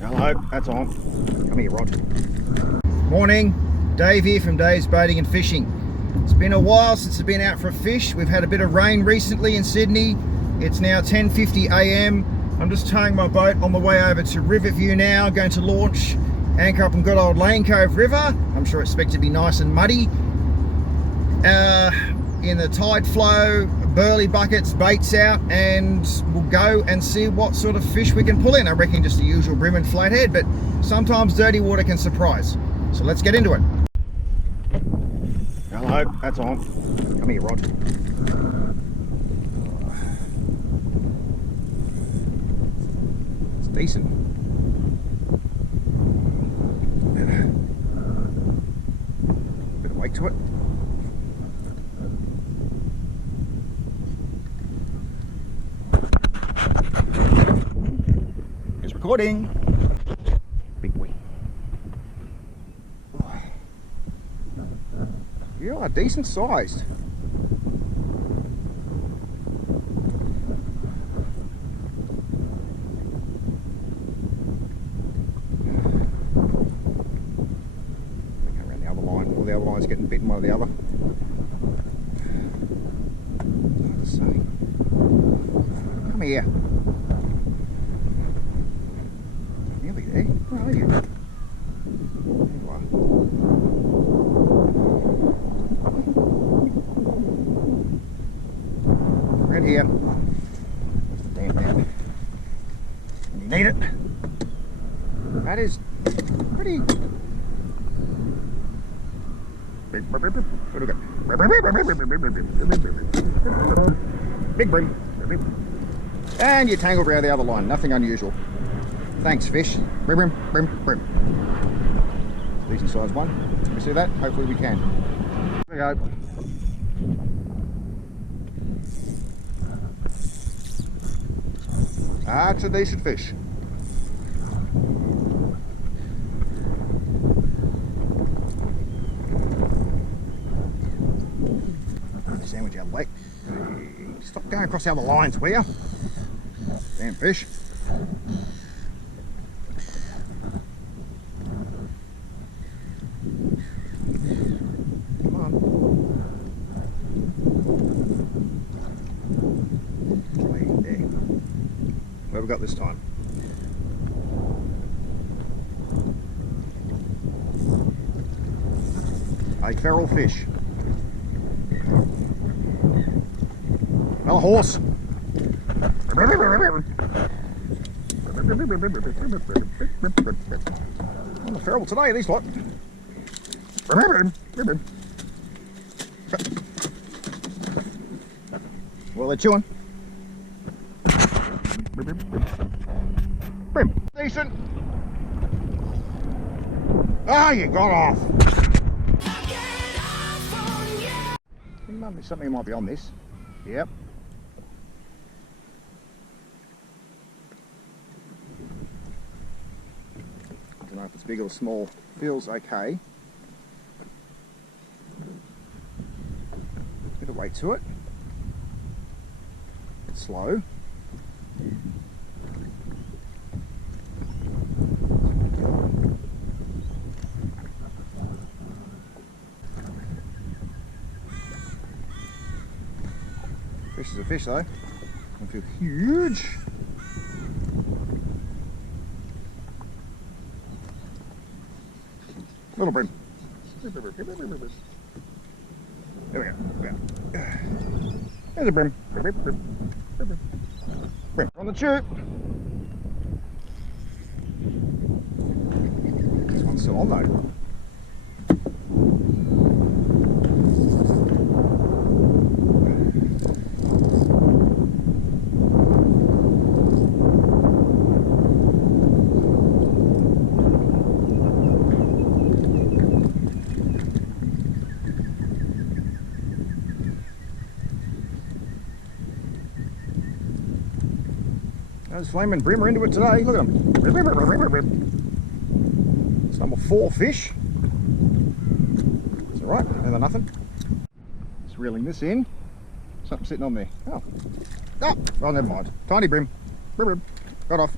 Hello, that's on. Come here, Rod. Morning, Dave here from Dave's Baiting and Fishing. It's been a while since I've been out for a fish. We've had a bit of rain recently in Sydney. It's now 10:50 a.m. I'm just towing my boat on the way over to Riverview now, going to launch anchor up in good old Cove River. I'm sure it's expected to be nice and muddy. In the tide flow, burley buckets, baits out, and we'll go and see what sort of fish we can pull in. I reckon just the usual bream and flathead, but sometimes dirty water can surprise. So let's get into it. Hello, that's on. Come here, Rod. It's decent. Bit of weight to it. It's recording. Big boy. You are decent sized. Go around the other line. All the other lines getting bitten one or the other. Hard to say. Come here. Nearly there. Where are you? There you are. Right here. Damn man. When you need it. That is pretty. Big bream. And you tangled around the other line. Nothing unusual. Thanks, fish. Bream, bream, bream. Decent sized one. Can we see that? Hopefully we can. There we go. That's a decent fish. Sandwich out of the way. Stop going across the other lines, will you? Damn fish. Come on. Right there. What have we got this time? A feral fish. Well, a horse. On the feral today, these lot. Well, they're chewing. Bream. Decent. Ah, you got off. Something might be on this. Yep. I don't know if it's big or small. Feels okay. Bit of weight to it. It's slow. Fish is a fish though. I feel huge. Little bream. There we go. There's a bream. Bream on the chew. This one's still on though. There's flaming bream are into it today. Look at them. It's number 4 fish. It's alright, better than nothing. Just reeling this in. Something sitting on there. Oh, never mind. Tiny bream. Got off.